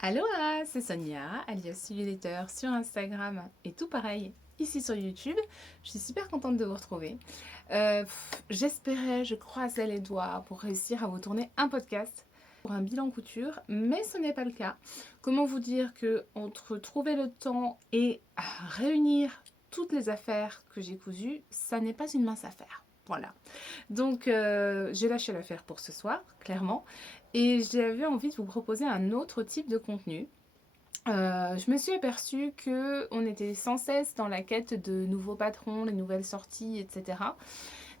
Aloha, c'est Sonia, alias Civilator sur Instagram et tout pareil ici sur YouTube. Je suis super contente de vous retrouver. J'espérais, je croisais les doigts pour réussir à vous tourner un podcast pour un bilan couture, mais ce n'est pas le cas. Comment vous dire que entre trouver le temps et réunir toutes les affaires que j'ai cousues, ça n'est pas une mince affaire. Voilà. Donc, j'ai lâché l'affaire pour ce soir, clairement. Et j'avais envie de vous proposer un autre type de contenu. Je me suis aperçue qu'on était sans cesse dans la quête de nouveaux patrons, les nouvelles sorties, etc.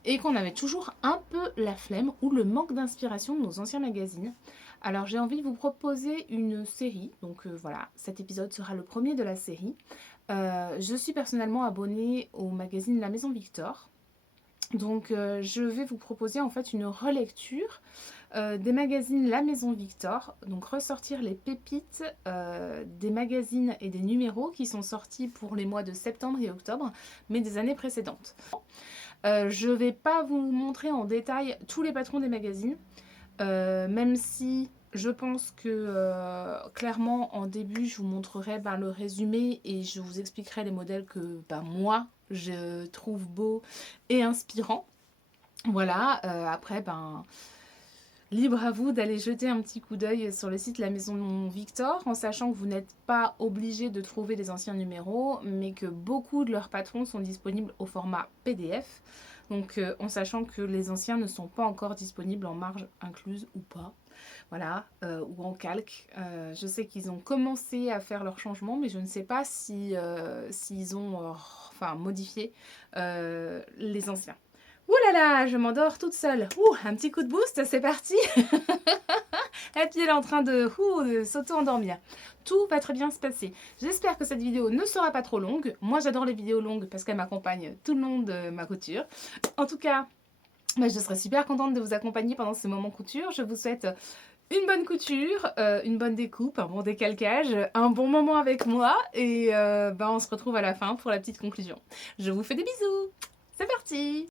Et qu'on avait toujours un peu la flemme ou le manque d'inspiration de nos anciens magazines. Alors j'ai envie de vous proposer une série. Donc voilà, cet épisode sera le premier de la série. Je suis personnellement abonnée au magazine La Maison Victor. Donc je vais vous proposer en fait une relecture des magazines La Maison Victor, donc ressortir les pépites des magazines et des numéros qui sont sortis pour les mois de septembre et octobre, mais des années précédentes. Je ne vais pas vous montrer en détail tous les patrons des magazines, même si je pense que clairement en début je vous montrerai le résumé et je vous expliquerai les modèles que moi je trouve beaux et inspirants. Voilà, après libre à vous d'aller jeter un petit coup d'œil sur le site La Maison Victor, en sachant que vous n'êtes pas obligé de trouver les anciens numéros, mais que beaucoup de leurs patrons sont disponibles au format PDF. Donc en sachant que les anciens ne sont pas encore disponibles en marge incluse ou pas. Voilà, ou en calque. Je sais qu'ils ont commencé à faire leurs changements, mais je ne sais pas si, s'ils ont modifié les anciens. Ouh là là, je m'endors toute seule. Ouh, un petit coup de boost, c'est parti. Et puis elle est en train de s'auto-endormir. Tout va très bien se passer. J'espère que cette vidéo ne sera pas trop longue. Moi, j'adore les vidéos longues parce qu'elles m'accompagnent tout le long de ma couture. En tout cas, je serai super contente de vous accompagner pendant ces moments couture. Je vous souhaite une bonne couture, une bonne découpe, un bon décalcage, un bon moment avec moi. Et on se retrouve à la fin pour la petite conclusion. Je vous fais des bisous. C'est parti!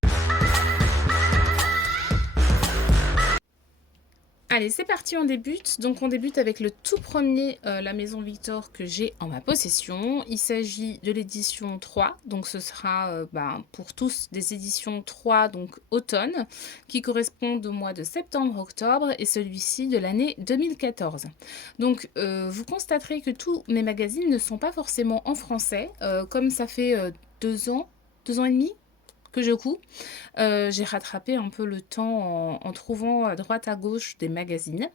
Allez, c'est parti, on débute. Donc on débute avec le tout premier La Maison Victor que j'ai en ma possession. Il s'agit de l'édition 3, donc ce sera pour tous des éditions 3, donc automne, qui correspondent au mois de septembre-octobre et celui-ci de l'année 2014. Donc vous constaterez que tous mes magazines ne sont pas forcément en français, comme ça fait 2 ans et demi que je couds. J'ai rattrapé un peu le temps en trouvant à droite à gauche des magazines.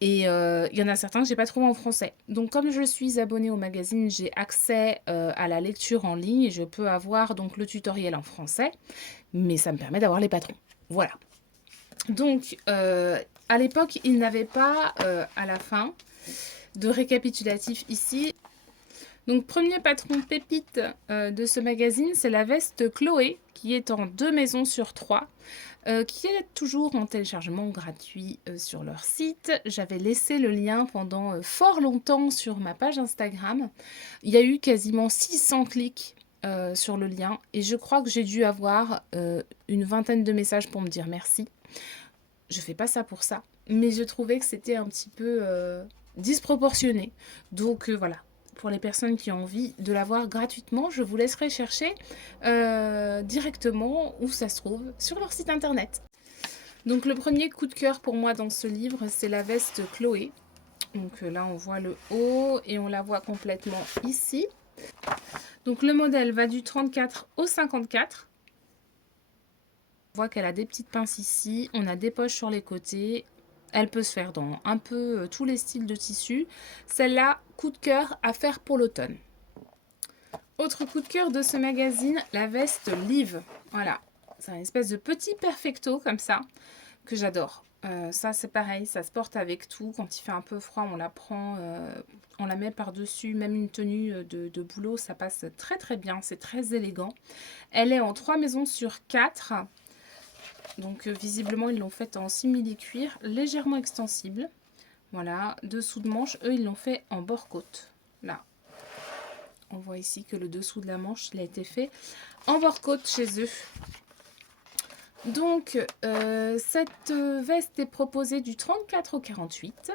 Et il y en a certains que j'ai pas trouvé en français. Donc comme je suis abonnée au magazine, j'ai accès à la lecture en ligne et je peux avoir donc le tutoriel en français, mais ça me permet d'avoir les patrons. Voilà. Donc à l'époque, il n'avait pas à la fin de récapitulatif ici. Donc premier patron pépite de ce magazine, c'est la veste Chloé, qui est en 2 maisons sur 3, qui est toujours en téléchargement gratuit sur leur site. J'avais laissé le lien pendant fort longtemps sur ma page Instagram. Il y a eu quasiment 600 clics sur le lien et je crois que j'ai dû avoir une vingtaine de messages pour me dire merci. Je fais pas ça pour ça, mais je trouvais que c'était un petit peu disproportionné. Donc voilà, pour les personnes qui ont envie de l'avoir gratuitement, je vous laisserai chercher directement où ça se trouve sur leur site internet. Donc le premier coup de cœur pour moi dans ce livre, c'est la veste Chloé. Donc là on voit le haut et on la voit complètement ici. Donc le modèle va du 34 au 54. On voit qu'elle a des petites pinces ici, on a des poches sur les côtés. Elle peut se faire dans un peu tous les styles de tissu. Celle-là, coup de cœur à faire pour l'automne. Autre coup de cœur de ce magazine, la veste Liv. Voilà, c'est une espèce de petit perfecto comme ça, que j'adore. Ça c'est pareil, ça se porte avec tout. Quand il fait un peu froid, on la prend, on la met par-dessus, même une tenue de boulot, ça passe très très bien, c'est très élégant. Elle est en 3 maisons sur 4. Donc visiblement ils l'ont faite en simili-cuir, légèrement extensible. Voilà, dessous de manche, eux ils l'ont fait en bord-côte. Là, on voit ici que le dessous de la manche il a été fait en bord-côte chez eux. Donc cette veste est proposée du 34 au 48.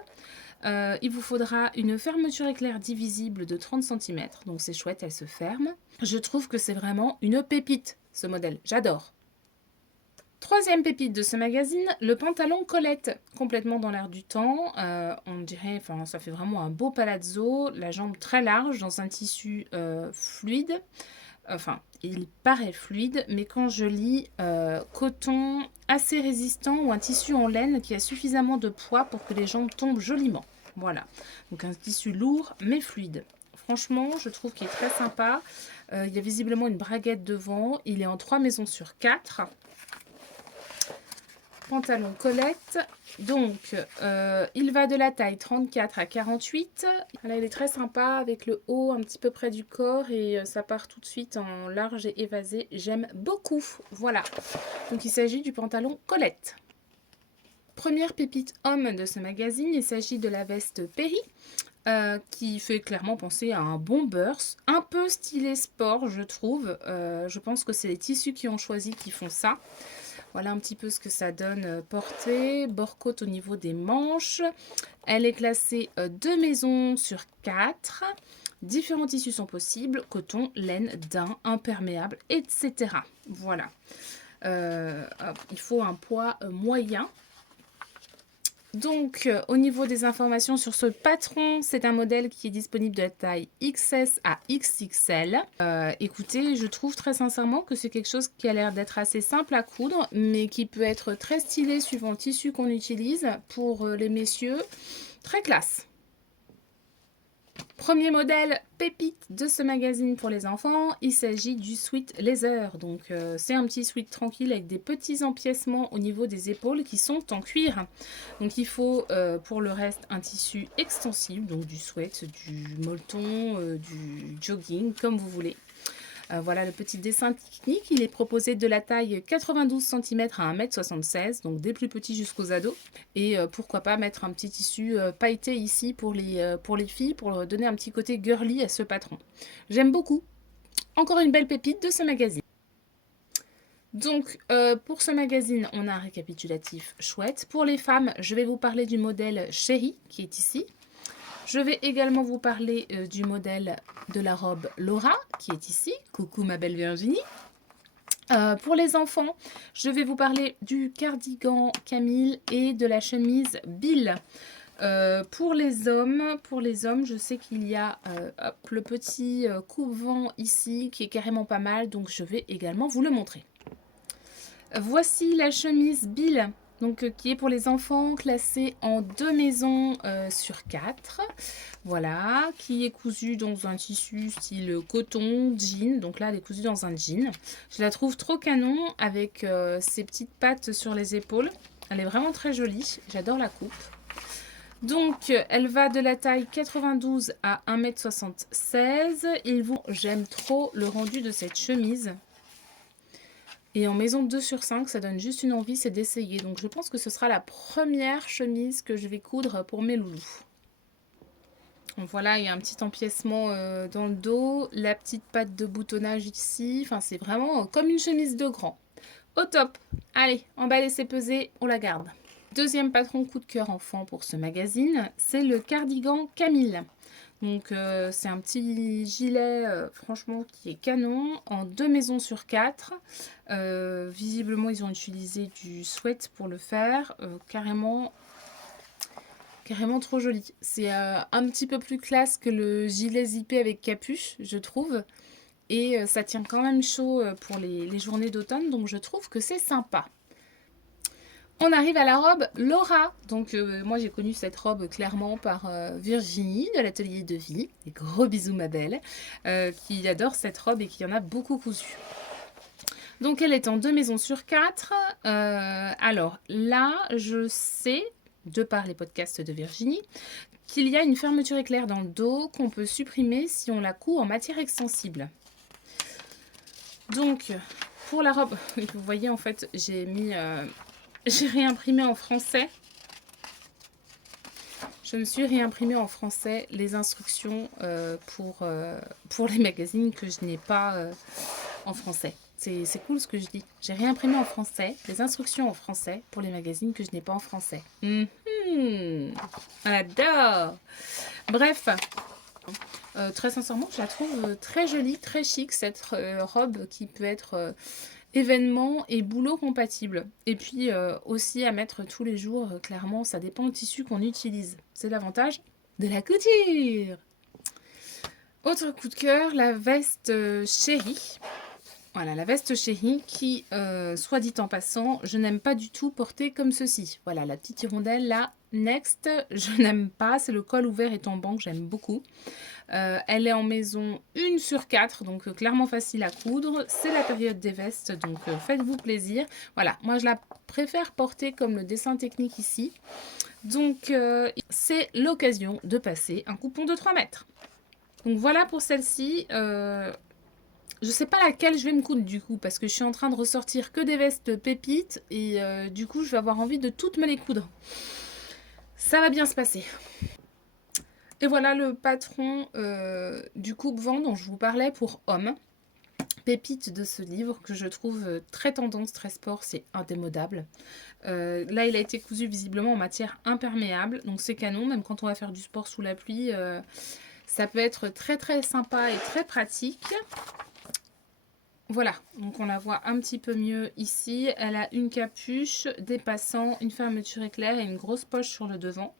Il vous faudra une fermeture éclair divisible de 30 cm. Donc c'est chouette, elle se ferme. Je trouve que c'est vraiment une pépite, ce modèle. J'adore. Troisième pépite de ce magazine, le pantalon Colette, complètement dans l'air du temps. On dirait, enfin, ça fait vraiment un beau palazzo, la jambe très large dans un tissu fluide. Enfin, il paraît fluide, mais quand je lis coton assez résistant ou un tissu en laine qui a suffisamment de poids pour que les jambes tombent joliment. Voilà, donc un tissu lourd mais fluide. Franchement, je trouve qu'il est très sympa. Il y a visiblement une braguette devant. Il est en 3 maisons sur 4. Pantalon Colette. Donc, il va de la taille 34 à 48. Là, il est très sympa avec le haut un petit peu près du corps et ça part tout de suite en large et évasé. J'aime beaucoup. Voilà. Donc, il s'agit du pantalon Colette. Première pépite homme de ce magazine, il s'agit de la veste Perry. Qui fait clairement penser à un bomber, un peu stylé sport, je trouve. Je pense que c'est les tissus qui ont choisi qui font ça. Voilà un petit peu ce que ça donne portée. Bord côte au niveau des manches. Elle est classée 2 maisons sur 4. Différents tissus sont possibles. Coton, laine, daim, imperméable, etc. Voilà. Il faut un poids moyen. Donc, au niveau des informations sur ce patron, c'est un modèle qui est disponible de la taille XS à XXL. Écoutez, je trouve très sincèrement que c'est quelque chose qui a l'air d'être assez simple à coudre, mais qui peut être très stylé suivant le tissu qu'on utilise. Pour les messieurs, très classe. Premier modèle pépite de ce magazine pour les enfants, il s'agit du sweat leather. Donc c'est un petit sweat tranquille avec des petits empiècements au niveau des épaules qui sont en cuir. Donc il faut pour le reste un tissu extensible, donc du sweat, du molleton, du jogging, comme vous voulez. Voilà le petit dessin technique. Il est proposé de la taille 92 cm à 1,76 m, donc des plus petits jusqu'aux ados. Et pourquoi pas mettre un petit tissu pailleté ici pour les filles, pour donner un petit côté girly à ce patron. J'aime beaucoup. Encore une belle pépite de ce magazine. Donc, pour ce magazine, on a un récapitulatif chouette. Pour les femmes, je vais vous parler du modèle Chérie, qui est ici. Je vais également vous parler du modèle de la robe Laura, qui est ici. Coucou ma belle Virginie. Pour les enfants, je vais vous parler du cardigan Camille et de la chemise Bill. Pour les hommes, je sais qu'il y a le petit coupe-vent ici qui est carrément pas mal, donc je vais également vous le montrer. Voici la chemise Bill. Donc, qui est pour les enfants, classée en 2 maisons sur 4. Voilà, qui est cousue dans un tissu style coton, jean. Donc là, elle est cousue dans un jean. Je la trouve trop canon avec ses petites pattes sur les épaules. Elle est vraiment très jolie. J'adore la coupe. Donc, elle va de la taille 92 à 1,76 m. J'aime trop le rendu de cette chemise. Et en maison 2 sur 5, ça donne juste une envie, c'est d'essayer. Donc je pense que ce sera la première chemise que je vais coudre pour mes loulous. Donc voilà, il y a un petit empiècement dans le dos, la petite patte de boutonnage ici. Enfin, c'est vraiment comme une chemise de grand. Au top. Allez, emballez, c'est pesé, on la garde. Deuxième patron coup de cœur enfant pour ce magazine, c'est le cardigan Camille. Donc c'est un petit gilet franchement qui est canon en 2 maisons sur 4. Visiblement ils ont utilisé du sweat pour le faire. Carrément trop joli. C'est un petit peu plus classe que le gilet zippé avec capuche, je trouve. Et ça tient quand même chaud pour les journées d'automne, donc je trouve que c'est sympa. On arrive à la robe Laura. Donc moi j'ai connu cette robe clairement par Virginie de l'atelier de vie. Des gros bisous ma belle. Qui adore cette robe et qui en a beaucoup cousu. Donc elle est en 2 maisons sur 4. Alors là je sais, de par les podcasts de Virginie, qu'il y a une fermeture éclair dans le dos qu'on peut supprimer si on la coud en matière extensible. Donc pour la robe, vous voyez en fait j'ai mis... J'ai réimprimé en français. Je me suis réimprimé en français les instructions pour les magazines que je n'ai pas en français. C'est cool ce que je dis. J'ai réimprimé en français les instructions en français pour les magazines que je n'ai pas en français. On adore. Bref, très sincèrement, je la trouve très jolie, très chic, cette robe qui peut être événement et boulot compatible. Et puis aussi à mettre tous les jours, clairement, ça dépend du tissu qu'on utilise. C'est l'avantage de la couture. Autre coup de cœur, la veste chérie. Voilà, la veste chérie qui, soit dit en passant, je n'aime pas du tout porter comme ceci. Voilà, la petite hirondelle là, next, je n'aime pas. C'est le col ouvert et tombant que j'aime beaucoup. Elle est en maison 1/4, donc clairement facile à coudre. C'est la période des vestes, donc faites-vous plaisir. Voilà, moi je la préfère porter comme le dessin technique ici. Donc c'est l'occasion de passer un coupon de 3 mètres. Donc voilà pour celle-ci. Je sais pas laquelle je vais me coudre du coup, parce que je suis en train de ressortir que des vestes pépites et du coup je vais avoir envie de toutes me les coudre. Ça va bien se passer. Et voilà le patron du coupe-vent dont je vous parlais pour hommes. Pépite de ce livre que je trouve très tendance, très sport, c'est indémodable. Là il a été cousu visiblement en matière imperméable, donc c'est canon, même quand on va faire du sport sous la pluie, ça peut être très très sympa et très pratique. Voilà, donc on la voit un petit peu mieux ici. Elle a une capuche, des passants, une fermeture éclair et une grosse poche sur le devant.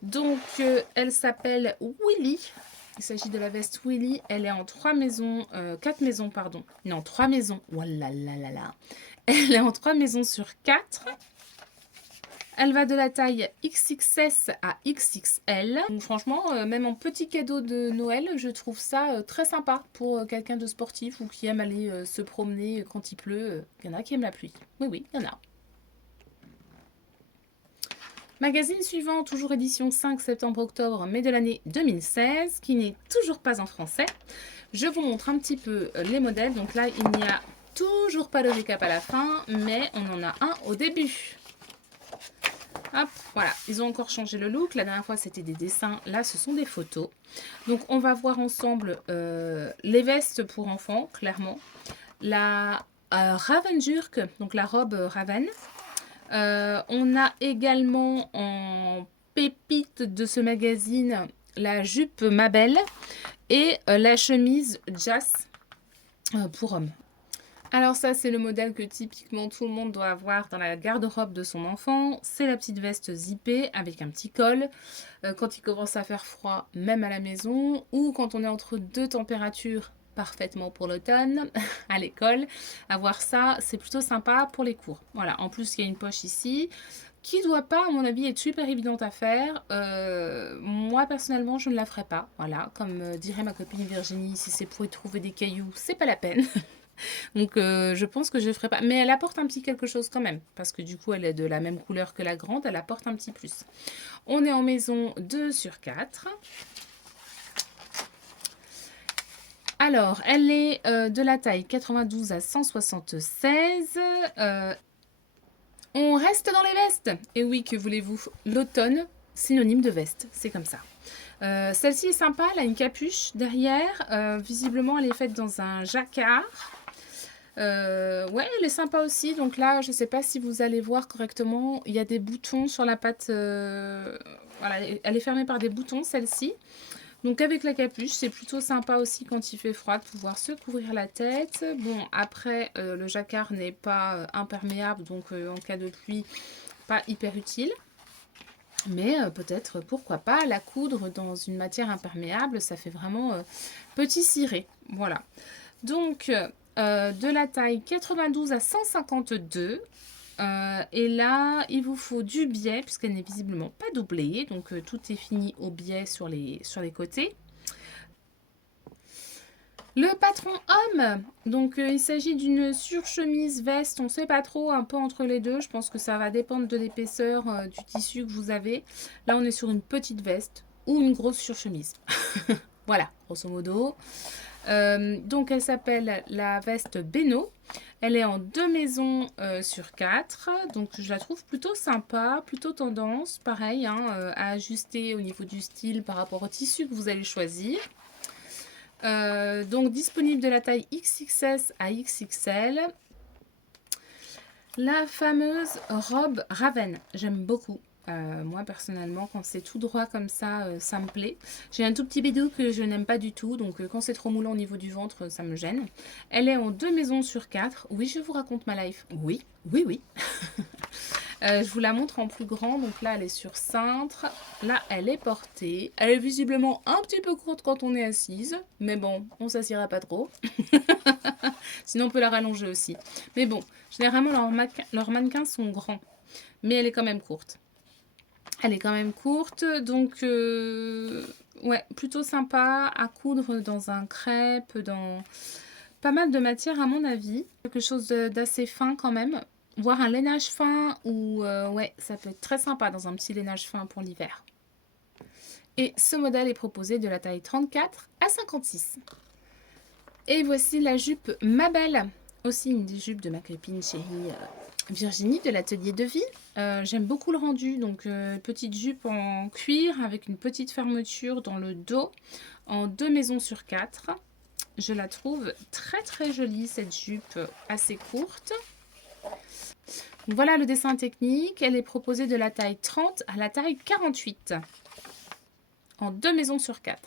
Donc elle s'appelle Willy. Il s'agit de la veste Willy. Elle est en 3 maisons, 4 maisons pardon. Non, 3 maisons. Oh là là là là. Elle est en 3 maisons sur 4. Elle va de la taille XXS à XXL. Donc franchement, même en petit cadeau de Noël, je trouve ça très sympa pour quelqu'un de sportif ou qui aime aller se promener quand il pleut. Il y en a qui aiment la pluie. Oui, oui, il y en a. Magazine suivant, toujours édition 5 septembre-octobre, mais de l'année 2016, qui n'est toujours pas en français. Je vous montre un petit peu les modèles. Donc là, il n'y a toujours pas de récap à la fin, mais on en a un au début. Hop, voilà, ils ont encore changé le look. La dernière fois, c'était des dessins. Là, ce sont des photos. Donc, on va voir ensemble les vestes pour enfants, clairement. La Ravensjurk, donc la robe Raven. On a également en pépite de ce magazine la jupe Mabel et la chemise Jas pour hommes. Alors ça, c'est le modèle que typiquement tout le monde doit avoir dans la garde-robe de son enfant. C'est la petite veste zippée avec un petit col. Quand il commence à faire froid, même à la maison, ou quand on est entre deux températures, parfaitement pour l'automne, à l'école. Avoir ça, c'est plutôt sympa pour les cours. Voilà, en plus, il y a une poche ici qui doit pas, à mon avis, être super évidente à faire. Moi, personnellement, je ne la ferai pas. Voilà, comme dirait ma copine Virginie, si c'est pour y trouver des cailloux, c'est pas la peine. Donc je pense que je ne ferai pas. Mais elle apporte un petit quelque chose quand même. Parce que du coup, elle est de la même couleur que la grande. Elle apporte un petit plus. On est en maison 2/4. Alors, elle est de la taille 92 à 176. On reste dans les vestes. Et oui, que voulez-vous? L'automne, synonyme de veste. C'est comme ça. Celle-ci est sympa. Elle a une capuche derrière. Visiblement, elle est faite dans un jacquard. Ouais, elle est sympa aussi. Donc là, je ne sais pas si vous allez voir correctement. Il y a des boutons sur la patte. Voilà, elle est fermée par des boutons, celle-ci. Donc avec la capuche, c'est plutôt sympa aussi quand il fait froid de pouvoir se couvrir la tête. Bon, après, le jacquard n'est pas imperméable, donc en cas de pluie, pas hyper utile. Mais peut-être, pourquoi pas, la coudre dans une matière imperméable, ça fait vraiment petit ciré. Voilà. Donc, de la taille 92 à 152. Et là, il vous faut du biais, puisqu'elle n'est visiblement pas doublée. Donc, tout est fini au biais sur les côtés. Le patron homme, donc il s'agit d'une surchemise veste, on ne sait pas trop, un peu entre les deux. Je pense que ça va dépendre de l'épaisseur du tissu que vous avez. Là, on est sur une petite veste ou une grosse surchemise. Voilà, grosso modo. Donc, elle s'appelle la veste Beno. Elle est en 2 maisons sur 4. Donc, je la trouve plutôt sympa, plutôt tendance. Pareil, hein, à ajuster au niveau du style par rapport au tissu que vous allez choisir. Donc, disponible de la taille XXS à XXL. La fameuse robe Raven. J'aime beaucoup. Moi, personnellement, quand c'est tout droit comme ça me plaît. J'ai un tout petit bédo que je n'aime pas du tout, donc quand c'est trop moulant au niveau du ventre, ça me gêne. Elle est en 2 maisons sur 4. Oui, je vous raconte ma life. Oui, oui, oui. Je vous la montre en plus grand. Donc là, elle est sur cintre. Là, elle est portée. Elle est visiblement un petit peu courte quand on est assise. Mais bon, on s'assiera pas trop. Sinon, on peut la rallonger aussi. Mais bon, généralement, leurs mannequins sont grands. Mais elle est quand même courte. Elle est quand même courte. Donc, ouais, plutôt sympa à coudre dans un crêpe, dans pas mal de matière à mon avis. Quelque chose d'assez fin quand même. Voire un lainage fin ou ouais, ça peut être très sympa dans un petit lainage fin pour l'hiver. Et ce modèle est proposé de la taille 34 à 56. Et voici la jupe Ma Belle. Aussi une des jupes de ma copine chérie Virginie de l'atelier de vie. J'aime beaucoup le rendu, donc petite jupe en cuir avec une petite fermeture dans le dos en 2 maisons sur 4. Je la trouve très très jolie cette jupe assez courte. Voilà le dessin technique. Elle est proposée de la taille 30 à la taille 48 en 2 maisons sur 4.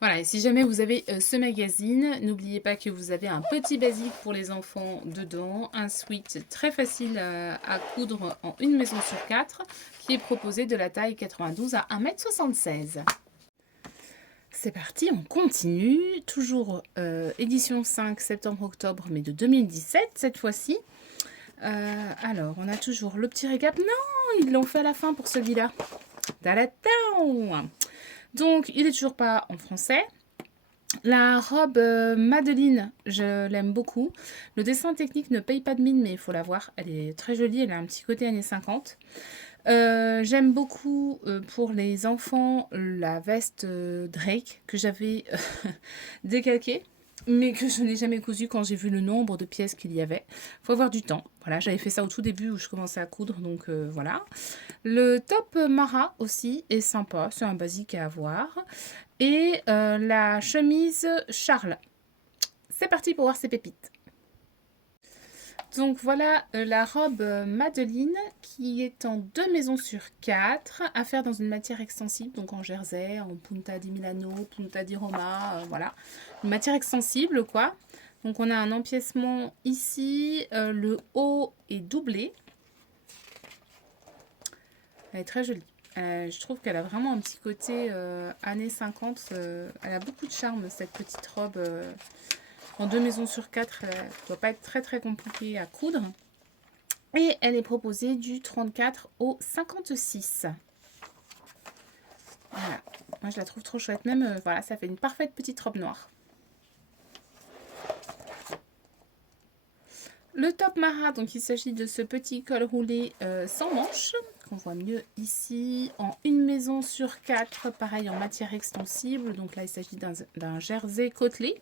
Voilà, et si jamais vous avez ce magazine, n'oubliez pas que vous avez un petit basique pour les enfants dedans, un sweat très facile à coudre en 1 maison sur 4 qui est proposé de la taille 92 à 1,76 m. C'est parti, on continue. Toujours édition 5 septembre-octobre, mais de 2017 cette fois-ci. Alors, on a toujours le petit récap. Non, ils l'ont fait à la fin pour celui-là. Donc, il n'est toujours pas en français. La robe Madeleine, je l'aime beaucoup. Le dessin technique ne paye pas de mine, mais il faut la voir. Elle est très jolie, elle a un petit côté années 50. J'aime beaucoup pour les enfants la veste Drake que j'avais décalquée, mais que je n'ai jamais cousue quand j'ai vu le nombre de pièces qu'il y avait. Il faut avoir du temps. Voilà, j'avais fait ça au tout début où je commençais à coudre, donc voilà. Le top Mara aussi est sympa, c'est un basique à avoir. Et la chemise Charles. C'est parti pour voir ces pépites. Donc voilà la robe Madeleine qui est en 2 maisons sur 4 à faire dans une matière extensible, donc en jersey, en punta di Milano, punta di Roma, voilà. Une matière extensible quoi. Donc on a un empiècement ici, le haut est doublé. Elle est très jolie. Je trouve qu'elle a vraiment un petit côté années 50. Elle a beaucoup de charme cette petite robe. En 2 maisons sur 4, elle ne doit pas être très très compliquée à coudre. Et elle est proposée du 34 au 56. Voilà. Moi je la trouve trop chouette. Même, voilà, ça fait une parfaite petite robe noire. Le top Mara, donc il s'agit de ce petit col roulé sans manches, qu'on voit mieux ici, en 1 maison sur 4, pareil en matière extensible. Donc là il s'agit d'un jersey côtelé.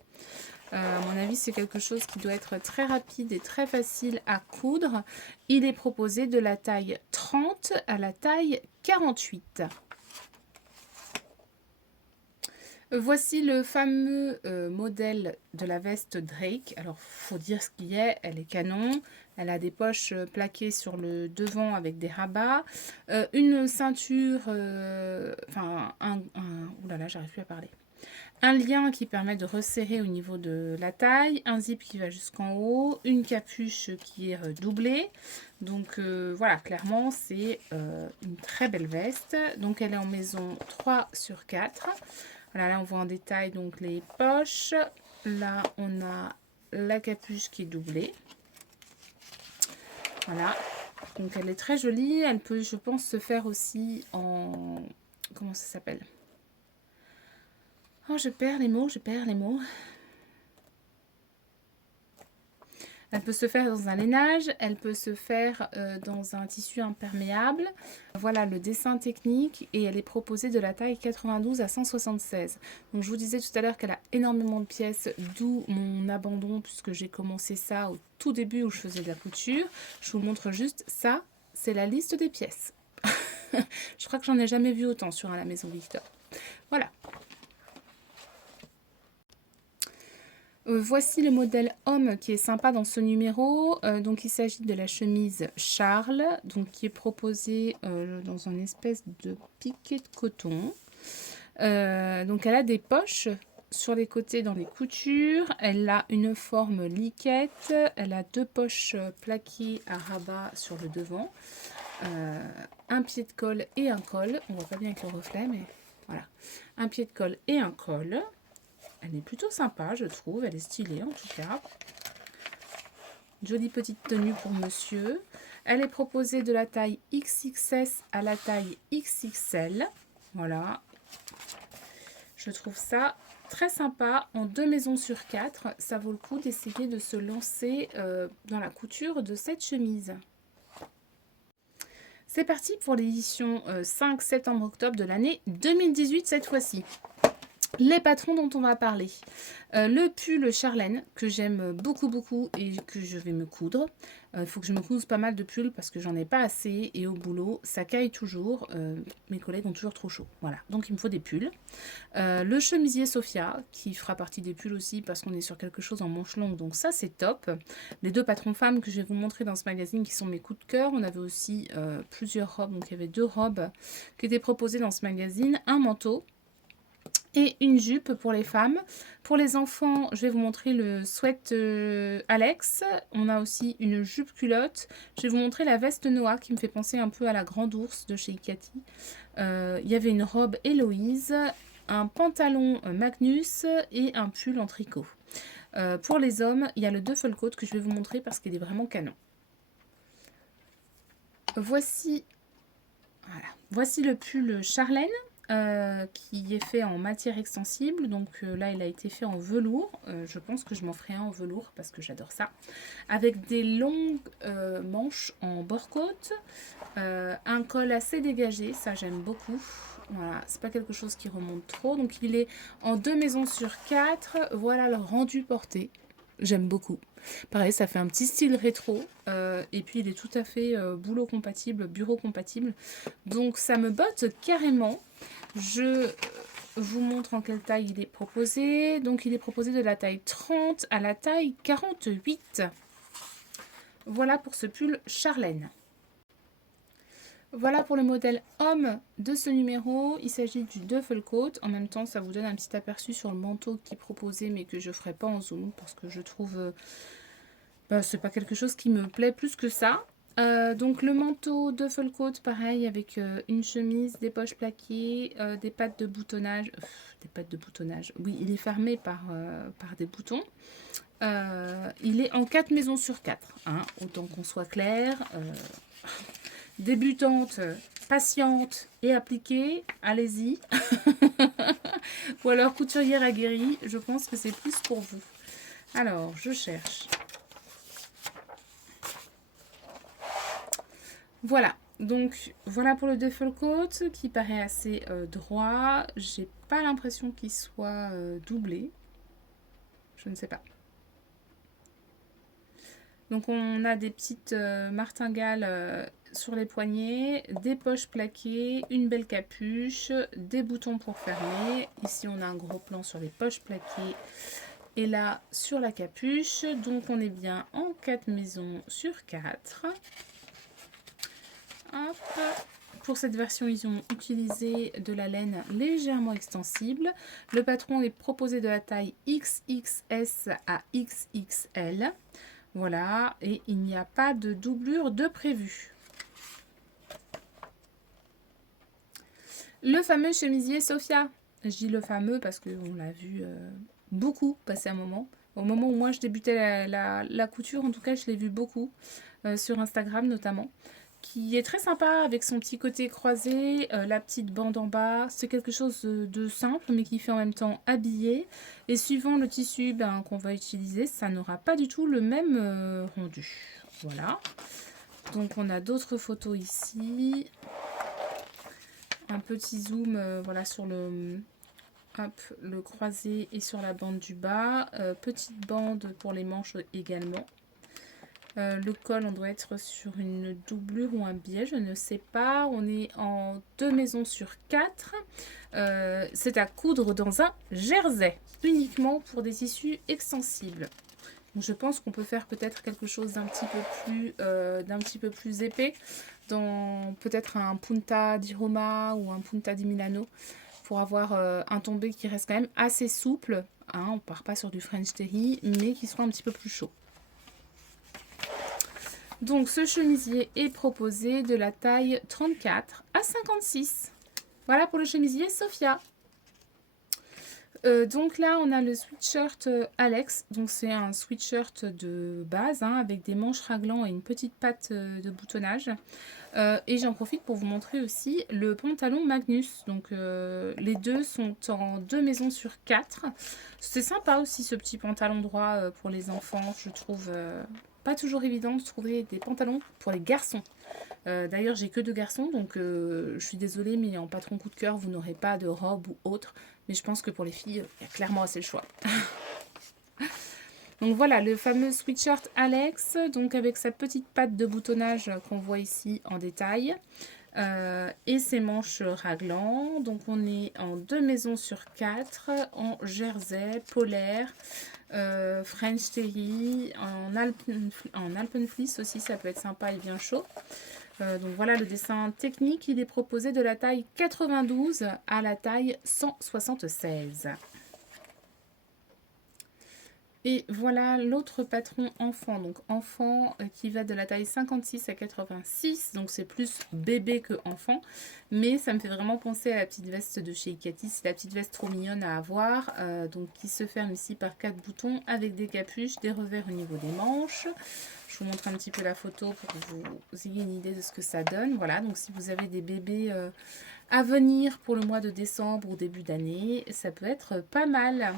À mon avis, c'est quelque chose qui doit être très rapide et très facile à coudre. Il est proposé de la taille 30 à la taille 48. Voici le fameux modèle de la veste Drake. Alors, faut dire ce qu'il y a. Elle est canon. Elle a des poches plaquées sur le devant avec des rabats. Une ceinture... Enfin, oulala, j'arrive plus à parler. Un lien qui permet de resserrer au niveau de la taille, un zip qui va jusqu'en haut, une capuche qui est doublée. Donc voilà, clairement c'est une très belle veste. Donc elle est en maison 3 sur 4. Voilà, là on voit en détail donc les poches. Là on a la capuche qui est doublée. Voilà, donc elle est très jolie. Elle peut, je pense, se faire aussi en... Comment ça s'appelle ? Oh, je perds les mots. Elle peut se faire dans un lainage, elle peut se faire dans un tissu imperméable. Voilà le dessin technique et elle est proposée de la taille 92 à 176. Donc je vous disais tout à l'heure qu'elle a énormément de pièces, d'où mon abandon puisque j'ai commencé ça au tout début où je faisais de la couture. Je vous montre juste ça, c'est la liste des pièces. Je crois que j'en ai jamais vu autant sur la Maison Victor. Voilà. Voici le modèle homme qui est sympa dans ce numéro. Donc il s'agit de la chemise Charles, donc qui est proposée dans une espèce de piqué de coton. Donc elle a des poches sur les côtés dans les coutures. Elle a une forme liquette. Elle a 2 poches plaquées à rabat sur le devant. Un pied de colle et un col. On voit pas bien avec le reflet, mais voilà. Un pied de colle et un col. Elle est plutôt sympa, je trouve. Elle est stylée, en tout cas. Jolie petite tenue pour monsieur. Elle est proposée de la taille XXS à la taille XXL. Voilà. Je trouve ça très sympa. En 2 maisons sur 4, ça vaut le coup d'essayer de se lancer dans la couture de cette chemise. C'est parti pour l'édition 5 septembre-octobre de l'année 2018 cette fois-ci. Les patrons dont on va parler. Le pull Charlène, que j'aime beaucoup et que je vais me coudre. Il faut que je me couse pas mal de pulls parce que j'en ai pas assez et au boulot, ça caille toujours. Mes collègues ont toujours trop chaud. Voilà, donc il me faut des pulls. Le chemisier Sophia, qui fera partie des pulls aussi parce qu'on est sur quelque chose en manche longue, donc ça c'est top. Les 2 patrons femmes que je vais vous montrer dans ce magazine qui sont mes coups de cœur. On avait aussi plusieurs robes, donc il y avait 2 robes qui étaient proposées dans ce magazine. Un manteau et une jupe pour les femmes. Pour les enfants, je vais vous montrer le sweat Alex. On a aussi une jupe culotte. Je vais vous montrer la veste Noah qui me fait penser un peu à la grande ours de chez Cathy. Il y avait une robe Héloïse, un pantalon Magnus et un pull en tricot. Pour les hommes, il y a le duffel coat que je vais vous montrer parce qu'il est vraiment canon. Voici le pull Charlène. Qui est fait en matière extensible, donc là il a été fait en velours. Je pense que je m'en ferai un en velours parce que j'adore ça, avec des longues manches en bord-côte, un col assez dégagé, ça j'aime beaucoup. Voilà, c'est pas quelque chose qui remonte trop, donc il est en 2 maisons sur 4. Voilà le rendu porté, j'aime beaucoup. Pareil, ça fait un petit style rétro, et puis il est tout à fait boulot compatible, bureau compatible, donc ça me botte carrément. Je vous montre en quelle taille il est proposé. Donc il est proposé de la taille 30 à la taille 48. Voilà pour ce pull Charlène. Voilà pour le modèle homme de ce numéro. Il s'agit du duffel coat. En même temps, ça vous donne un petit aperçu sur le manteau qui est proposé, mais que je ne ferai pas en zoom parce que je trouve c'est pas quelque chose qui me plaît plus que ça. Donc le manteau duffel coat, pareil, avec une chemise, des poches plaquées, des pattes de boutonnage. Oui, il est fermé par des boutons. Il est en 4 maisons sur 4, hein, autant qu'on soit clair. Débutante, patiente et appliquée, allez-y. Ou alors couturière aguerrie, je pense que c'est plus pour vous. Alors, je cherche. Voilà, donc voilà pour le duffel coat qui paraît assez droit. J'ai pas l'impression qu'il soit doublé. Je ne sais pas. Donc on a des petites martingales sur les poignets, des poches plaquées, une belle capuche, des boutons pour fermer. Ici on a un gros plan sur les poches plaquées et là sur la capuche. Donc on est bien en 4 maisons sur 4. Hop. Pour cette version, ils ont utilisé de la laine légèrement extensible. Le patron est proposé de la taille XXS à XXL. Voilà, et il n'y a pas de doublure de prévu. Le fameux chemisier Sophia. Je dis le fameux parce qu'on l'a vu beaucoup passer un moment. Au moment où moi je débutais la couture, en tout cas, je l'ai vu beaucoup sur Instagram notamment. Qui est très sympa avec son petit côté croisé, la petite bande en bas. C'est quelque chose de simple mais qui fait en même temps habillé. Et suivant le tissu qu'on va utiliser, ça n'aura pas du tout le même rendu. Voilà. Donc on a d'autres photos ici. Un petit zoom voilà, sur le croisé et sur la bande du bas. Petite bande pour les manches également. Le col, on doit être sur une doublure ou un biais, je ne sais pas. On est en 2 maisons sur 4. C'est à coudre dans un jersey, uniquement pour des tissus extensibles. Donc je pense qu'on peut faire peut-être quelque chose d'un petit peu plus épais, dans peut-être un punta di Roma ou un punta di Milano, pour avoir un tombé qui reste quand même assez souple. Hein, on part pas sur du French terry, mais qui soit un petit peu plus chaud. Donc ce chemisier est proposé de la taille 34 à 56. Voilà pour le chemisier Sophia. Donc là, on a le sweatshirt Alex. Donc c'est un sweatshirt de base hein, avec des manches raglants et une petite patte de boutonnage. Et j'en profite pour vous montrer aussi le pantalon Magnus. Donc les deux sont en 2 maisons sur 4. C'est sympa aussi ce petit pantalon droit pour les enfants. Je trouve pas toujours évident de trouver des pantalons pour les garçons. D'ailleurs, j'ai que 2 garçons, donc je suis désolée, mais en patron coup de cœur, vous n'aurez pas de robe ou autre. Mais je pense que pour les filles, il y a clairement assez le choix. Donc voilà, le fameux sweatshirt Alex, donc avec sa petite patte de boutonnage qu'on voit ici en détail. Et ses manches raglants. Donc on est en 2 maisons sur 4, en jersey, polaire, French terry, en alpenfleece aussi, ça peut être sympa et bien chaud. Donc voilà le dessin technique, il est proposé de la taille 92 à la taille 176. Et voilà l'autre patron enfant, donc enfant qui va de la taille 56 à 86, donc c'est plus bébé que enfant, mais ça me fait vraiment penser à la petite veste de chez Ikati, c'est la petite veste trop mignonne à avoir, donc qui se ferme ici par 4 boutons avec des capuches, des revers au niveau des manches. Je vous montre un petit peu la photo pour que vous ayez une idée de ce que ça donne. Voilà, donc si vous avez des bébés à venir pour le mois de décembre ou début d'année, ça peut être pas mal.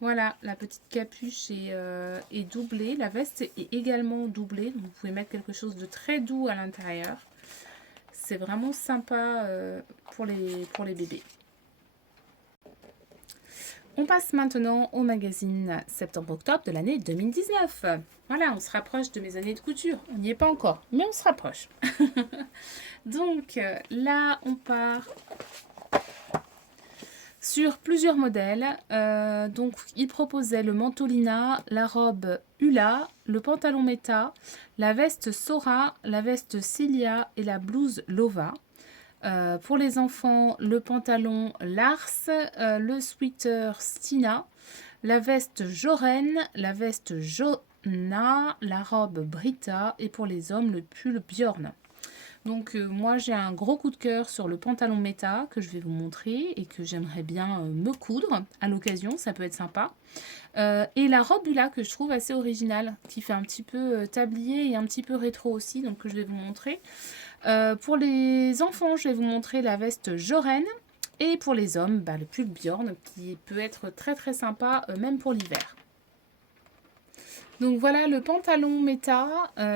Voilà, la petite capuche est doublée. La veste est également doublée. Donc vous pouvez mettre quelque chose de très doux à l'intérieur. C'est vraiment sympa pour les bébés. On passe maintenant au magazine septembre-octobre de l'année 2019. Voilà, on se rapproche de mes années de couture. On n'y est pas encore, mais on se rapproche. Donc là, on part sur plusieurs modèles. Donc il proposait le manteau Lina, la robe Hula, le pantalon Meta, la veste Sora, la veste Cilia et la blouse Lova. Pour les enfants, le pantalon Lars, le sweater Stina, la veste Joren, la veste Jona, la robe Brita et pour les hommes, le pull Bjorn. Donc moi j'ai un gros coup de cœur sur le pantalon Meta que je vais vous montrer et que j'aimerais bien me coudre à l'occasion, ça peut être sympa. Et la robe Hula que je trouve assez originale, qui fait un petit peu tablier et un petit peu rétro aussi, donc que je vais vous montrer. Pour les enfants, je vais vous montrer la veste Joren. Et pour les hommes, le pull Bjorn qui peut être très très sympa même pour l'hiver. Donc voilà le pantalon Meta.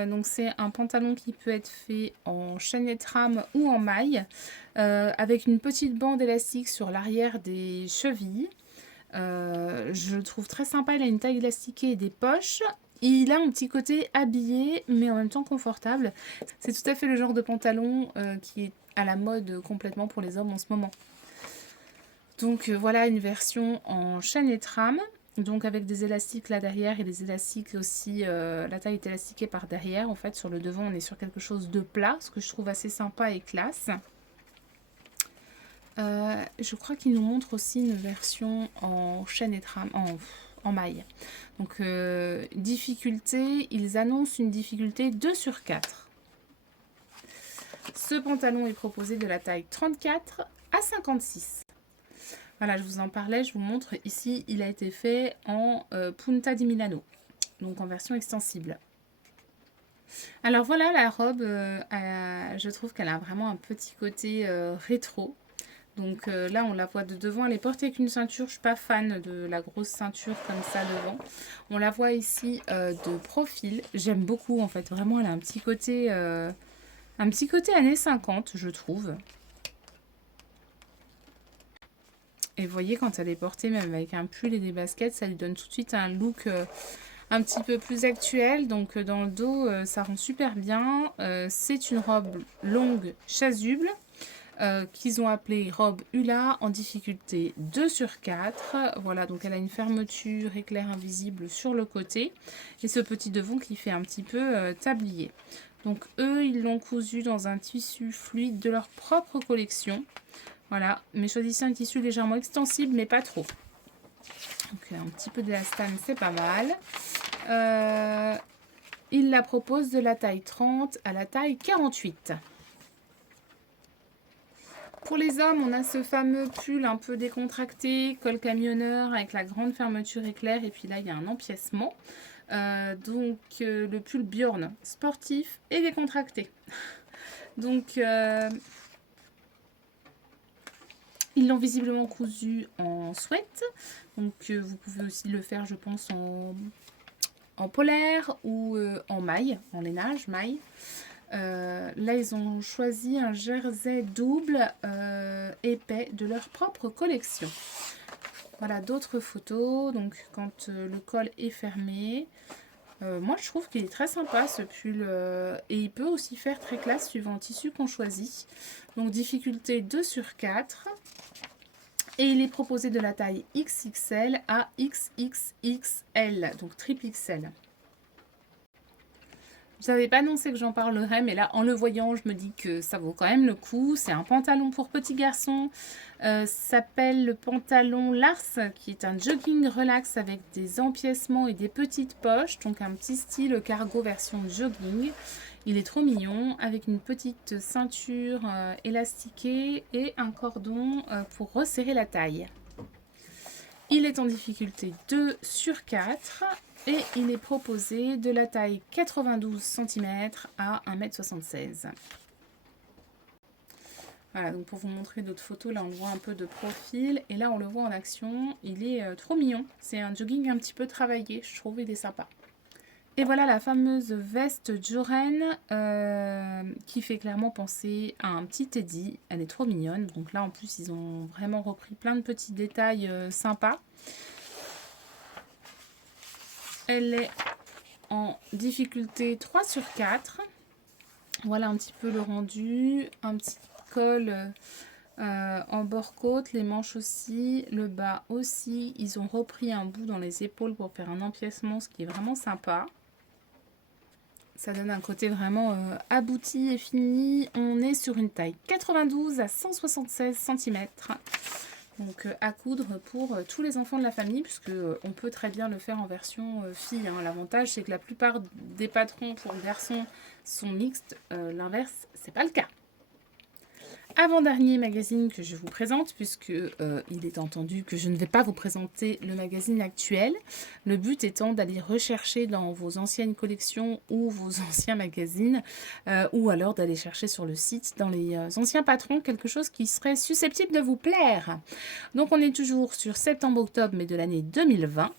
Donc c'est un pantalon qui peut être fait en chaînette rame ou en maille. Avec une petite bande élastique sur l'arrière des chevilles. Je le trouve très sympa, il a une taille élastiquée et des poches. Il a un petit côté habillé, mais en même temps confortable. C'est tout à fait le genre de pantalon qui est à la mode complètement pour les hommes en ce moment. Donc voilà une version en chaînette rame, donc avec des élastiques là derrière et des élastiques aussi, la taille est élastiquée par derrière. En fait sur le devant on est sur quelque chose de plat, ce que je trouve assez sympa et classe. Je crois qu'il nous montre aussi une version en chaînette rame, en maille. Donc difficulté, ils annoncent une difficulté 2 sur 4. Ce pantalon est proposé de la taille 34 à 56. Voilà, je vous en parlais, je vous montre ici, il a été fait en Punta di Milano, donc en version extensible. Alors voilà la robe, je trouve qu'elle a vraiment un petit côté rétro. Donc là on la voit de devant, elle est portée avec une ceinture, je ne suis pas fan de la grosse ceinture comme ça devant. On la voit ici de profil, j'aime beaucoup en fait, vraiment elle a un petit côté années 50 je trouve. Et vous voyez quand elle est portée même avec un pull et des baskets, ça lui donne tout de suite un look un petit peu plus actuelle. Donc dans le dos, ça rend super bien. C'est une robe longue chasuble. Qu'ils ont appelée robe Hula en difficulté 2 sur 4. Voilà, donc elle a une fermeture éclair invisible sur le côté et ce petit devant qui fait un petit peu tablier. Donc eux, ils l'ont cousu dans un tissu fluide de leur propre collection. Voilà, mais choisissez un tissu légèrement extensible, mais pas trop. Donc un petit peu d'élastane, c'est pas mal. Ils la proposent de la taille 30 à la taille 48. Pour les hommes, on a ce fameux pull un peu décontracté, col camionneur avec la grande fermeture éclair. Et puis là, il y a un empiècement. Le pull Bjorn, sportif et décontracté. Donc, ils l'ont visiblement cousu en sweat. Donc, vous pouvez aussi le faire, je pense, en polaire ou en maille, en lainage, maille. Là, ils ont choisi un jersey double épais de leur propre collection. Voilà d'autres photos. Donc, quand le col est fermé, moi je trouve qu'il est très sympa ce pull. Et il peut aussi faire très classe suivant le tissu qu'on choisit. Donc, difficulté 2 sur 4. Et il est proposé de la taille XXL à XXXL, donc triple XL. Je n'avais pas annoncé que j'en parlerais, mais là, en le voyant, je me dis que ça vaut quand même le coup. C'est un pantalon pour petit garçon. S'appelle le pantalon Lars, qui est un jogging relax avec des empiècements et des petites poches. Donc un petit style cargo version jogging. Il est trop mignon, avec une petite ceinture élastiquée et un cordon pour resserrer la taille. Il est en difficulté 2 sur 4. Et il est proposé de la taille 92 cm à 1,76 m. Voilà, donc pour vous montrer d'autres photos, là on le voit un peu de profil. Et là on le voit en action, il est trop mignon. C'est un jogging un petit peu travaillé, je trouve, il est sympa. Et voilà la fameuse veste Joren qui fait clairement penser à un petit teddy. Elle est trop mignonne. Donc là en plus ils ont vraiment repris plein de petits détails sympas. Elle est en difficulté 3 sur 4. Voilà un petit peu le rendu. Un petit col en bord-côte, les manches aussi, le bas aussi. Ils ont repris un bout dans les épaules pour faire un empiècement, ce qui est vraiment sympa. Ça donne un côté vraiment abouti et fini. On est sur une taille 92 à 176 cm. Donc à coudre pour tous les enfants de la famille, puisque on peut très bien le faire en version fille. Hein. L'avantage, c'est que la plupart des patrons pour garçons sont mixtes. L'inverse, c'est pas le cas. Avant-dernier magazine que je vous présente, puisque il est entendu que je ne vais pas vous présenter le magazine actuel. Le but étant d'aller rechercher dans vos anciennes collections ou vos anciens magazines, ou alors d'aller chercher sur le site, dans les anciens patrons, quelque chose qui serait susceptible de vous plaire. Donc on est toujours sur septembre-octobre, mais de l'année 2020.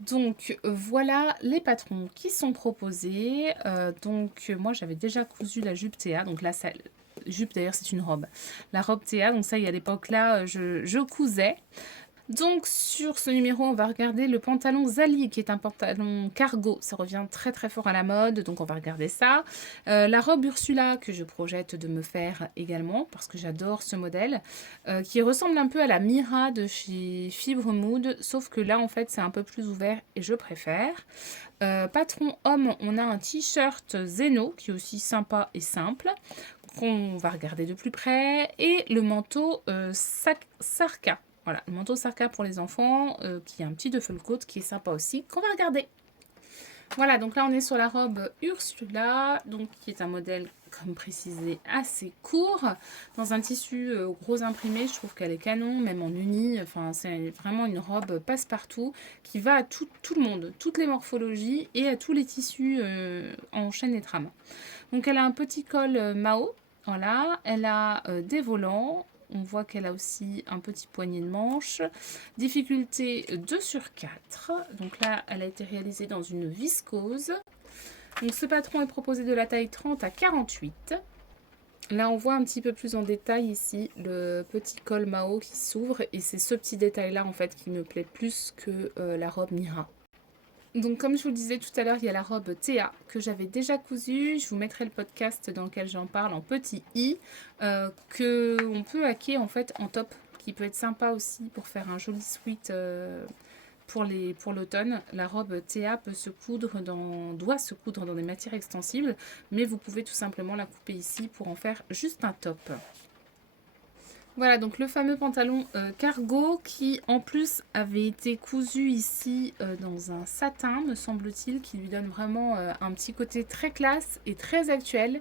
Donc voilà les patrons qui sont proposés. Moi j'avais déjà cousu la jupe Théa. Donc là, jupe d'ailleurs c'est une robe. La robe Théa, donc ça à l'époque là je cousais. Donc sur ce numéro, on va regarder le pantalon Zali, qui est un pantalon cargo. Ça revient très très fort à la mode, donc on va regarder ça. La robe Ursula, que je projette de me faire également, parce que j'adore ce modèle, qui ressemble un peu à la Mira de chez Fibre Mood, sauf que là, en fait, c'est un peu plus ouvert et je préfère. Patron homme, on a un t-shirt Zeno, qui est aussi sympa et simple, qu'on va regarder de plus près, et le manteau Sarka. Voilà, le manteau Sarka pour les enfants, qui a un petit duffel coat qui est sympa aussi, qu'on va regarder. Voilà, donc là on est sur la robe Ursula, donc qui est un modèle, comme précisé, assez court, dans un tissu gros imprimé. Je trouve qu'elle est canon, même en uni. Enfin, c'est vraiment une robe passe-partout qui va à tout le monde, toutes les morphologies et à tous les tissus en chaîne et trame. Donc elle a un petit col Mao, voilà, elle a des volants. On voit qu'elle a aussi un petit poignet de manche. Difficulté 2 sur 4. Donc là, elle a été réalisée dans une viscose. Donc ce patron est proposé de la taille 30 à 48. Là, on voit un petit peu plus en détail ici le petit col Mao qui s'ouvre et c'est ce petit détail-là en fait qui me plaît plus que la robe Mira. Donc comme je vous le disais tout à l'heure, il y a la robe Théa que j'avais déjà cousue. Je vous mettrai le podcast dans lequel j'en parle en petit i, que on peut hacker en fait en top, qui peut être sympa aussi pour faire un joli sweat pour l'automne. La robe Théa doit se coudre dans des matières extensibles, mais vous pouvez tout simplement la couper ici pour en faire juste un top. Voilà, donc le fameux pantalon cargo qui en plus avait été cousu ici dans un satin, me semble-t-il, qui lui donne vraiment un petit côté très classe et très actuel.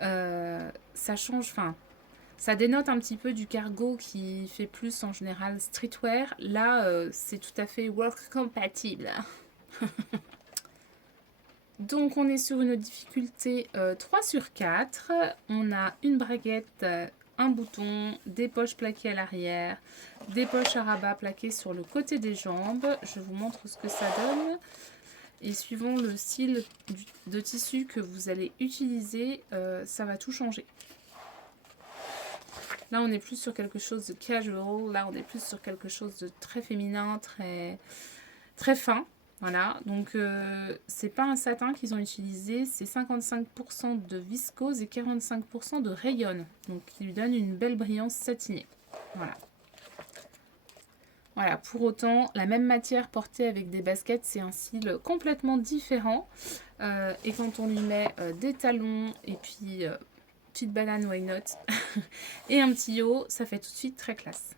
Ça change, enfin, ça dénote un petit peu du cargo qui fait plus en général streetwear. Là, c'est tout à fait work compatible. Donc on est sur une difficulté 3 sur 4. On a une braguette, un bouton, des poches plaquées à l'arrière, des poches à rabat plaquées sur le côté des jambes. Je vous montre ce que ça donne. Et suivant le style de tissu que vous allez utiliser, ça va tout changer. Là, on est plus sur quelque chose de casual. Là, on est plus sur quelque chose de très féminin, très, très fin. Voilà, donc c'est pas un satin qu'ils ont utilisé, c'est 55% de viscose et 45% de rayon. Donc, qui lui donne une belle brillance satinée. Voilà. Voilà, pour autant, la même matière portée avec des baskets, c'est un style complètement différent. Et quand on lui met des talons et puis petite banane why not et un petit haut, ça fait tout de suite très classe.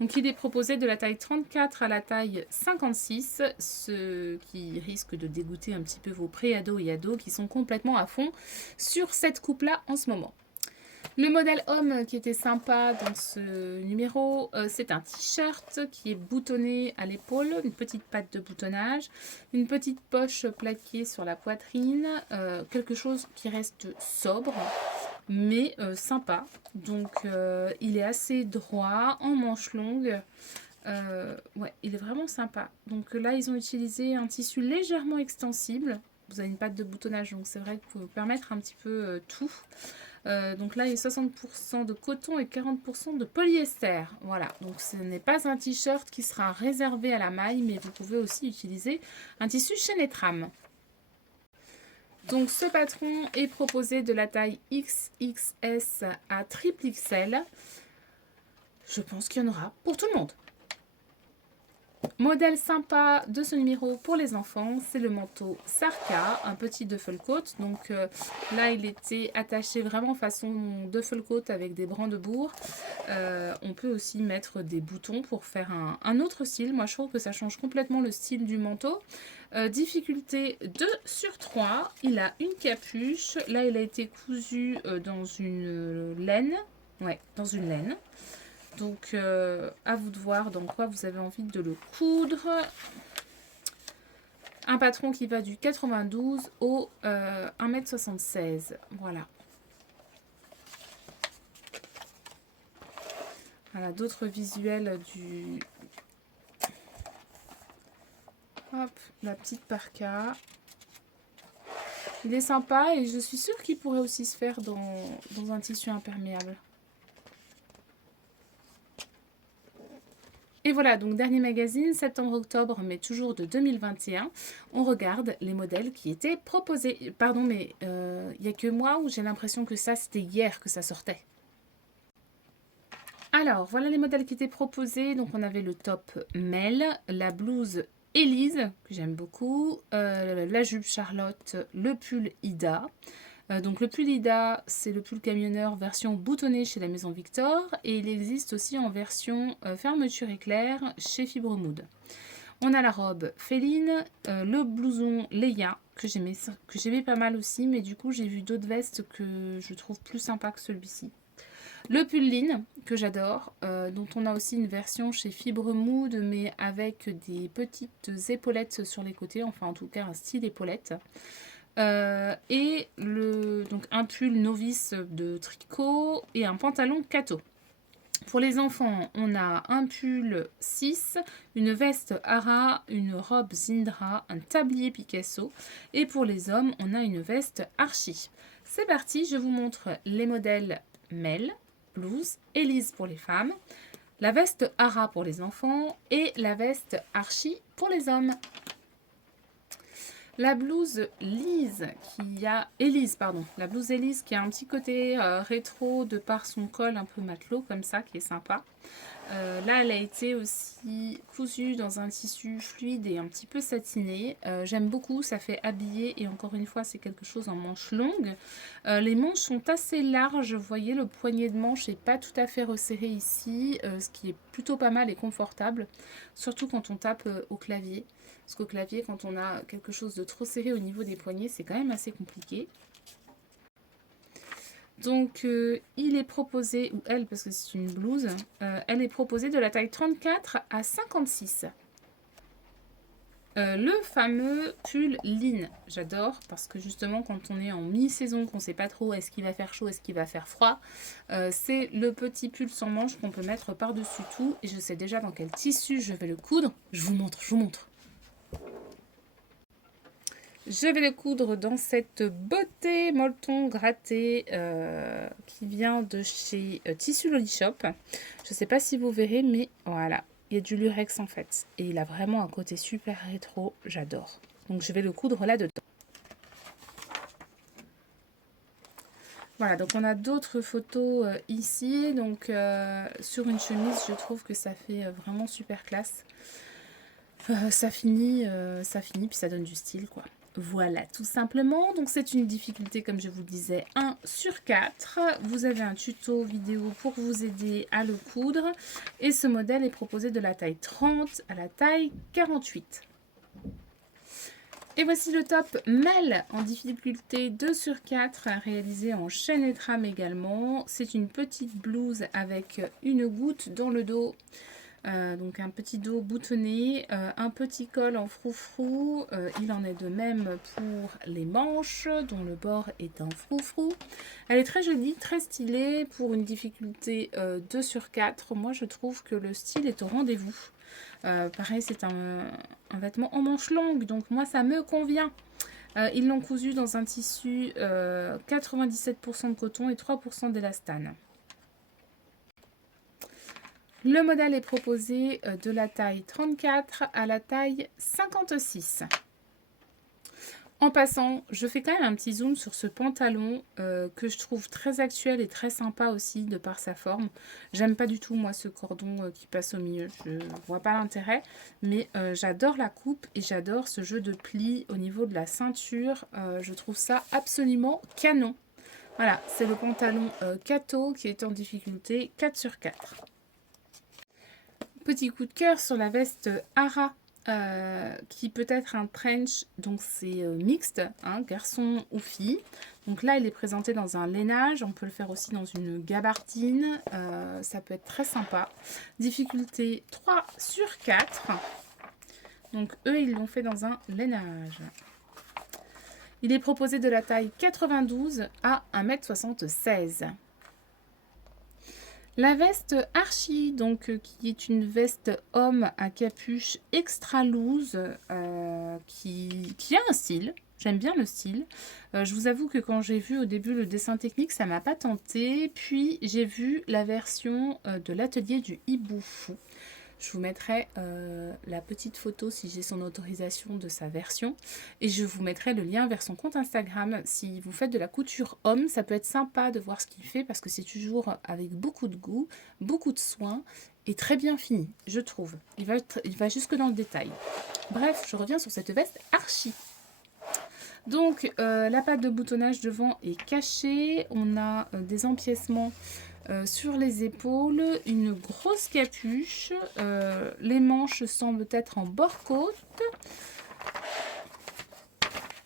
Donc il est proposé de la taille 34 à la taille 56, ce qui risque de dégoûter un petit peu vos pré-ados et ados qui sont complètement à fond sur cette coupe-là en ce moment. Le modèle homme qui était sympa dans ce numéro, c'est un t-shirt qui est boutonné à l'épaule, une petite patte de boutonnage, une petite poche plaquée sur la poitrine, quelque chose qui reste sobre, mais sympa. Donc il est assez droit, en manches longues. Ouais, il est vraiment sympa. Donc là, ils ont utilisé un tissu légèrement extensible. Vous avez une patte de boutonnage, donc c'est vrai que vous pouvez permettre un petit peu tout. Donc là, il y a 60% de coton et 40% de polyester. Voilà, donc ce n'est pas un t-shirt qui sera réservé à la maille, mais vous pouvez aussi utiliser un tissu chaîne et trame. Donc ce patron est proposé de la taille XXS à XXL. Je pense qu'il y en aura pour tout le monde. Modèle sympa de ce numéro pour les enfants, c'est le manteau Sarka, un petit duffel coat. Donc là, il était attaché vraiment façon duffel coat avec des brandebourgs. On peut aussi mettre des boutons pour faire un autre style. Moi, je trouve que ça change complètement le style du manteau. Difficulté 2 sur 3. Il a une capuche. Là, il a été cousu dans une laine. Ouais, dans une laine. Donc, à vous de voir dans quoi vous avez envie de le coudre. Un patron qui va du 92 au 1,76 m. Voilà. Voilà, d'autres visuels du... Hop, la petite parka. Il est sympa et je suis sûre qu'il pourrait aussi se faire dans un tissu imperméable. Et voilà, donc dernier magazine, septembre-octobre, mais toujours de 2021. On regarde les modèles qui étaient proposés. Pardon, mais il n'y a que moi où j'ai l'impression que ça, c'était hier que ça sortait. Alors, voilà les modèles qui étaient proposés. Donc, on avait le top Mel, la blouse Élise, que j'aime beaucoup, la jupe Charlotte, le pull Ida. Donc le pull Ida, c'est le pull camionneur version boutonnée chez la Maison Victor et il existe aussi en version fermeture éclair chez Fibremood. On a la robe Féline, le blouson Leia que j'aimais pas mal aussi, mais du coup j'ai vu d'autres vestes que je trouve plus sympa que celui-ci. Le pull Lin que j'adore, dont on a aussi une version chez Fibremood mais avec des petites épaulettes sur les côtés, enfin en tout cas un style épaulette. Donc un pull novice de tricot et un pantalon Kato. Pour les enfants, on a un pull 6, une veste Ara, une robe Zindra, un tablier Picasso. Et pour les hommes, on a une veste Archie. C'est parti, je vous montre les modèles Mel, blouse, Elise pour les femmes, la veste Ara pour les enfants et la veste Archie pour les hommes. La blouse la blouse Elise qui a un petit côté rétro de par son col un peu matelot comme ça, qui est sympa. Là, elle a été aussi cousue dans un tissu fluide et un petit peu satiné. J'aime beaucoup, ça fait habiller et encore une fois, c'est quelque chose en manches longues. Les manches sont assez larges, vous voyez, le poignet de manche n'est pas tout à fait resserré ici, ce qui est plutôt pas mal et confortable, surtout quand on tape au clavier. Parce qu'au clavier, quand on a quelque chose de trop serré au niveau des poignets, c'est quand même assez compliqué. Donc, il est proposé, ou elle, parce que c'est une blouse, elle est proposée de la taille 34 à 56. Le fameux pull Lynn, j'adore, parce que justement, quand on est en mi-saison, qu'on ne sait pas trop est-ce qu'il va faire chaud, est-ce qu'il va faire froid, c'est le petit pull sans manches qu'on peut mettre par-dessus tout. Et je sais déjà dans quel tissu je vais le coudre. Je vous montre. Je vais le coudre dans cette beauté molleton gratté qui vient de chez Tissu Loli Shop. Je ne sais pas si vous verrez, mais voilà, il y a du lurex en fait. Et il a vraiment un côté super rétro, j'adore. Donc je vais le coudre là-dedans. Voilà, donc on a d'autres photos ici. Donc sur une chemise, je trouve que ça fait vraiment super classe. Ça finit, puis ça donne du style, quoi. Voilà, tout simplement. Donc, c'est une difficulté, comme je vous disais, 1 sur 4. Vous avez un tuto vidéo pour vous aider à le coudre. Et ce modèle est proposé de la taille 30 à la taille 48. Et voici le top Mel en difficulté 2 sur 4, réalisé en chaîne et trame également. C'est une petite blouse avec une goutte dans le dos. Donc un petit dos boutonné, un petit col en froufrou, il en est de même pour les manches dont le bord est en froufrou. Elle est très jolie, très stylée pour une difficulté 2 sur 4. Moi je trouve que le style est au rendez-vous. Pareil, c'est un vêtement en manches longues, donc moi ça me convient. Ils l'ont cousu dans un tissu 97% de coton et 3% d'élastane. Le modèle est proposé de la taille 34 à la taille 56. En passant, je fais quand même un petit zoom sur ce pantalon que je trouve très actuel et très sympa aussi de par sa forme. J'aime pas du tout moi ce cordon qui passe au milieu, je vois pas l'intérêt. Mais j'adore la coupe et j'adore ce jeu de plis au niveau de la ceinture. Je trouve ça absolument canon. Voilà, c'est le pantalon Kato qui est en difficulté 4 sur 4. Petit coup de cœur sur la veste Ara qui peut être un trench, donc c'est mixte, hein, garçon ou fille. Donc là, il est présenté dans un lainage, on peut le faire aussi dans une gabardine, ça peut être très sympa. Difficulté 3 sur 4. Donc eux, ils l'ont fait dans un lainage. Il est proposé de la taille 92 à 1,76 m. La veste Archie, donc qui est une veste homme à capuche extra loose, qui a un style. J'aime bien le style. Je vous avoue que quand j'ai vu au début le dessin technique, ça m'a pas tenté. Puis j'ai vu la version de l'atelier du Hibou Fou. Je vous mettrai la petite photo si j'ai son autorisation de sa version. Et je vous mettrai le lien vers son compte Instagram. Si vous faites de la couture homme, ça peut être sympa de voir ce qu'il fait parce que c'est toujours avec beaucoup de goût, beaucoup de soin et très bien fini, je trouve. Il va jusque dans le détail. Bref, je reviens sur cette veste Archie. Donc, la patte de boutonnage devant est cachée. On a des empiècements sur les épaules, une grosse capuche, les manches semblent être en bord-côte.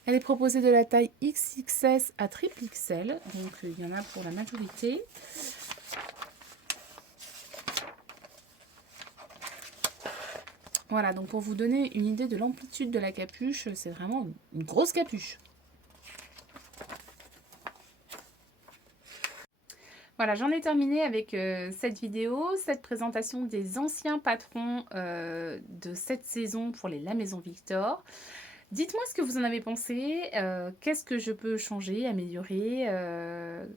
Elle est proposée de la taille XXS à XXL, donc il y en a pour la majorité. Voilà, donc pour vous donner une idée de l'amplitude de la capuche, c'est vraiment une grosse capuche. Voilà, j'en ai terminé avec, cette vidéo, cette présentation des anciens patrons, de cette saison pour les La Maison Victor. Dites-moi ce que vous en avez pensé, qu'est-ce que je peux changer, améliorer,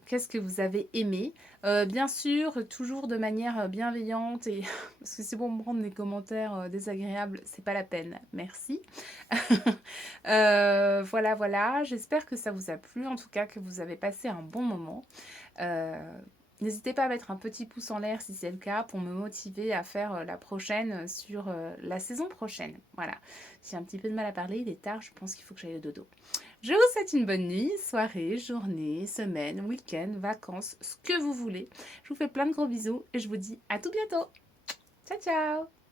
qu'est-ce que vous avez aimé? Bien sûr, toujours de manière, bienveillante et parce que c'est pour me prendre des commentaires, désagréables, c'est pas la peine, merci. Voilà, voilà, j'espère que ça vous a plu, en tout cas que vous avez passé un bon moment. Heu, N'hésitez pas à mettre un petit pouce en l'air si c'est le cas pour me motiver à faire, la prochaine, sur, la saison prochaine. Voilà. J'ai un petit peu de mal à parler, il est tard, je pense qu'il faut que j'aille au dodo. Je vous souhaite une bonne nuit, soirée, journée, semaine, week-end, vacances, ce que vous voulez. Je vous fais plein de gros bisous et je vous dis à tout bientôt. Ciao, ciao!